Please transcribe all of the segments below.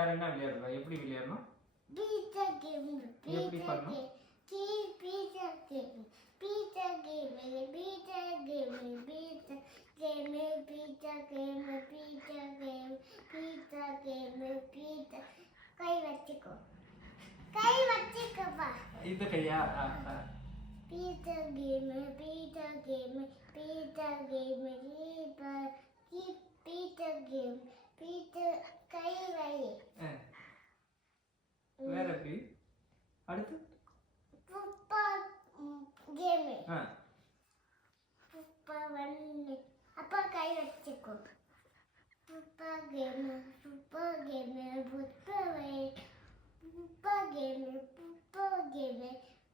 வேற என்ன விளையாடுறதா எப்படி விளையாடணும் பீட்டா கேம் எப்படி பண்ணணும் பீட்டா கேம் பீட்டா கேம் பீட்டா கேம் பீட்டா கேம் பீட்டா கேம் பீட்டா கேம் பீட்டா கேம் பீட்டா கை வச்சுக்கோ கை வச்சுக்கப்பா இந்த கையா பீட்டா கேம் பீட்டா கேம் பீட்டா கேம் பீட்டா கேம் வேற எப்படி அடுத்து புப்பா கேம் ஆ புப்பா வந்து அப்பா கை வச்சுக்கோ புப்பா கேம் புப்பா கேம் புப்பா வை புப்பா கேம் புப்பா கேம்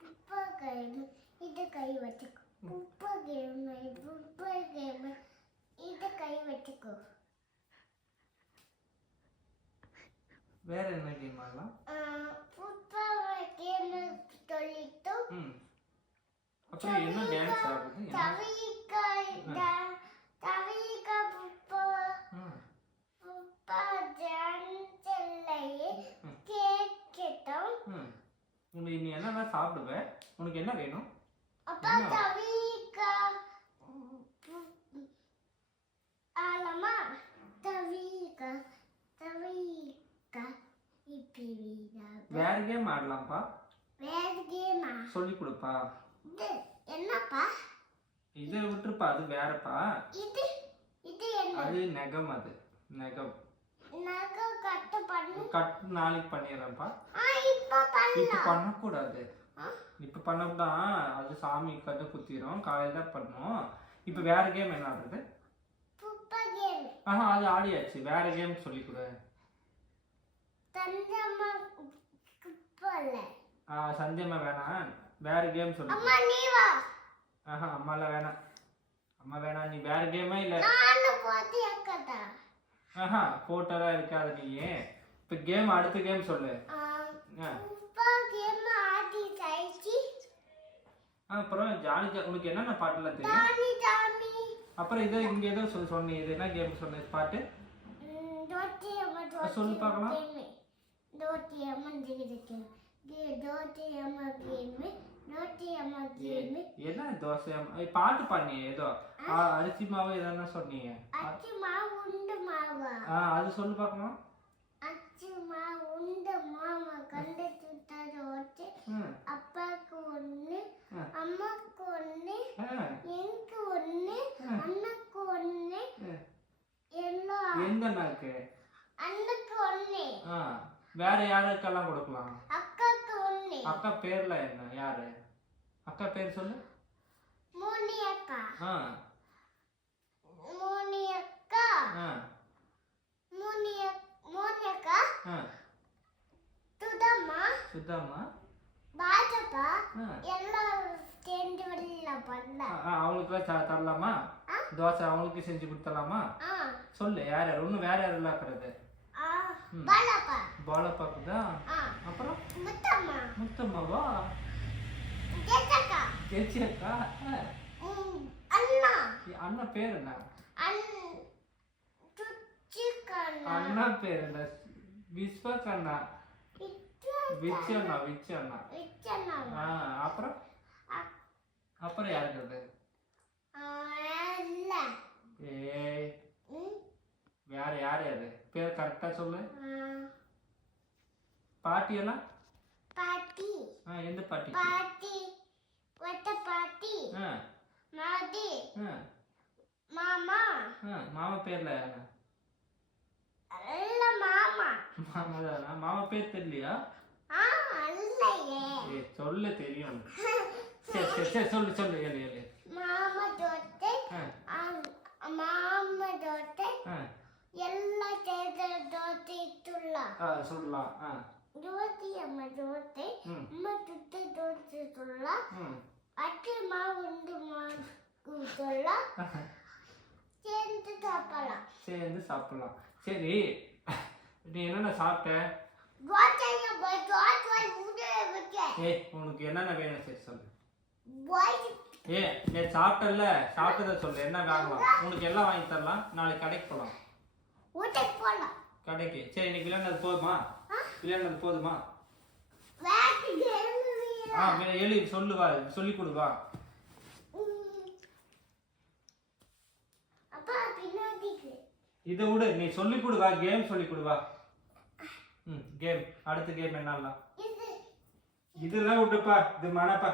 புப்பா கேம் இது கை வச்சுக்கோ புப்பா கேம் புப்பா கேம் வேற என்ன கேம் ஆடலாம்? புப்பா கேம் சொல்லிட்டு ம். அப்புறம் என்ன டான்ஸ் ஆடுறது? என்ன? தவிக்கா தவிக்கா புப்பா ஆ. புப்பா ஜான்சல்லையே கேட்கட்டும். ம். உனக்கு நீ என்னென்ன சாப்பிடுவ? உனக்கு என்ன வேணும்? அப்பா என்ன? வேற கேம் ஆடலாம்ப்பா. வேற கேமா சொல்லி கொடுப்பா. இது என்னப்பா? இதை விட்டுருப்பா அது வேறப்பா. இது இது என்ன? அது நெகம் அது நெகம். நகை கட்டு பண்ணு. கட் நாளைக்கு பண்ணிடுறேன்ப்பா. ஆ இப்போ இப்போ பண்ணலாம் பண்ணக்கூடாது. ஆ? இப்போ பண்ணோம்னா அது சாமி கட்டு குத்திரும் காலையில் தான் பண்ணணும் இப்போ வேற கேம் என்ன ஆடுறது? ஆஹா அது ஆடியாச்சு. வேற கேம் சொல்லி கொடு. சந்தியம்மா வேணாம். வேற கேம் சொல்லி. அம்மா நீ வா. ஆஹா அம்மாலாம் வேணாம். அம்மா வேணாம் நீ வேற கேமே இல்லை. நானும் போத்தி அக்கதா ஆஹா போட்டோலாம் இருக்காது நீ. இப்போ கேம் அடுத்த கேம் சொல்லு. ஆ புப்பா கேம் ஆடி சாய்ச்சி. ஆ, அப்புறம் ஜாலி ஜா உனக்கு என்னென்ன பாட்டுலாம் தெரியும்? தானி தாமி அப்புறம் இதோ இங்கே ஏதோ சொல் சொன்னி இது என்ன கேம் சொன்ன பாட்டு? ஆ, சொல்லு பார்க்கலாம். தோட்டி அம்மா ஜிகிது என்ன தோசை பாட்டு பண்ணி ஏதோ. அரிசி மாவு எதனா சொன்னீங்க அரிசி மாவு உண்டு மாவு? ஆ அது சொல்லு பார்க்கலாம் அரிசி மாவு உண்டு மாவு? கண்டு சுத்தது அப்பாக்கு ஒண்ணு அம்மாக்கு ஒண்ணு எனக்கு ஒண்ணு அண்ணாக்கு ஒண்ணு எல்லாம் எந்த அண்ணாக்கு? அண்ணாக்கு ஒண்ணு. வேற யாருக்கெல்லாம் கொடுக்கலாம்? அக்கா பேர்ல என்ன? யாரு? அக்கா பேர் சொல்லு. மோனி அக்கா ஆ. மோனி அக்கா ஆ. மோனி மோனி அக்கா ஆ. சுதம்மா. சுதம்மா. பாஜப்பா. எல்லாம் சேர்ந்து வெளியில பண்ண அவங்களுக்கு தரலாமா? தோசை அவங்களுக்கு செஞ்சு கொடுத்தலாமா? சொல்லு யார் யார்? ஒன்றும் வேற யாரும் இல்லாக்கிறது பாலப்பா. பாலப்பாக்குதா? அப்புறம்? முத்தம்மா. முத்தம்மாவா? ஜெயச்சக்கா ஜெயச்சக்கா அண்ணா. அண்ணா பேர் என்ன அண்ணா பேர் என்ன விஸ்வகண்ணா விச்சண்ணா விச்சண்ணா விச்சண்ணா அப்புறம்? அப்புறம் யாருக்கு ஏ வேற யார் யாரு பேர் கரெக்டா சொல்லு. பாட்டி எல்லாம் பாட்டி. ஆ எந்த பாட்டி? பாட்டி. ஒத்த பாட்டி. ஆ. மாதி. ஆ. மாமா. ஆ மாமா பேர்ல இல்ல மாமா. மாமா தானா? மாமா பேர் தெரியலையா? ஆ இல்லையே ஏ சொல்ல தெரியும். சரி சரி சரி சொல்லு சொல்லு ஏழு ஏழு மாமா தோட்டை ஆ மாமா ಎಲ್ಲ ತೋತಿತ್ತುಲ್ಲ ಆ ಸುಳ್ಳ ಆ ಜ್ಯೋತಿ ಅಮ್ಮ ಜ್ಯೋತಿ ಅಮ್ಮ ತುತ್ತೆ ತೋತಿತ್ತುಲ್ಲ ಅತ್ತೆ ಮಾ ಒಂದು ಕೂತಲ್ಲ சேர்ந்து சாப்பிடலாம். சேர்ந்து சாப்பிடலாம். சரி நீ என்னென்ன சாப்பிட்ட? ஏய் உனக்கு என்னென்ன வேணும் சரி சொல்லு. ஏ நீ சாப்பிட்டல சாப்பிட்டத சொல்லு என்ன வாங்கலாம் உனக்கு எல்லாம் வாங்கி தரலாம் நாளைக்கு கடைக்கு போகலாம் கடைக்கு. சரி இன்னைக்கு விளையாண்டது போதுமா? விளையாண்டது போதுமா? ஆ எழுதி சொல்லுவா சொல்லி கொடுவா இதை விடு நீ சொல்லி கொடுவா கேம் சொல்லி கொடுவா ம் கேம் அடுத்த கேம் என்னலாம் இதெல்லாம் விட்டுப்பா இது மனப்பா.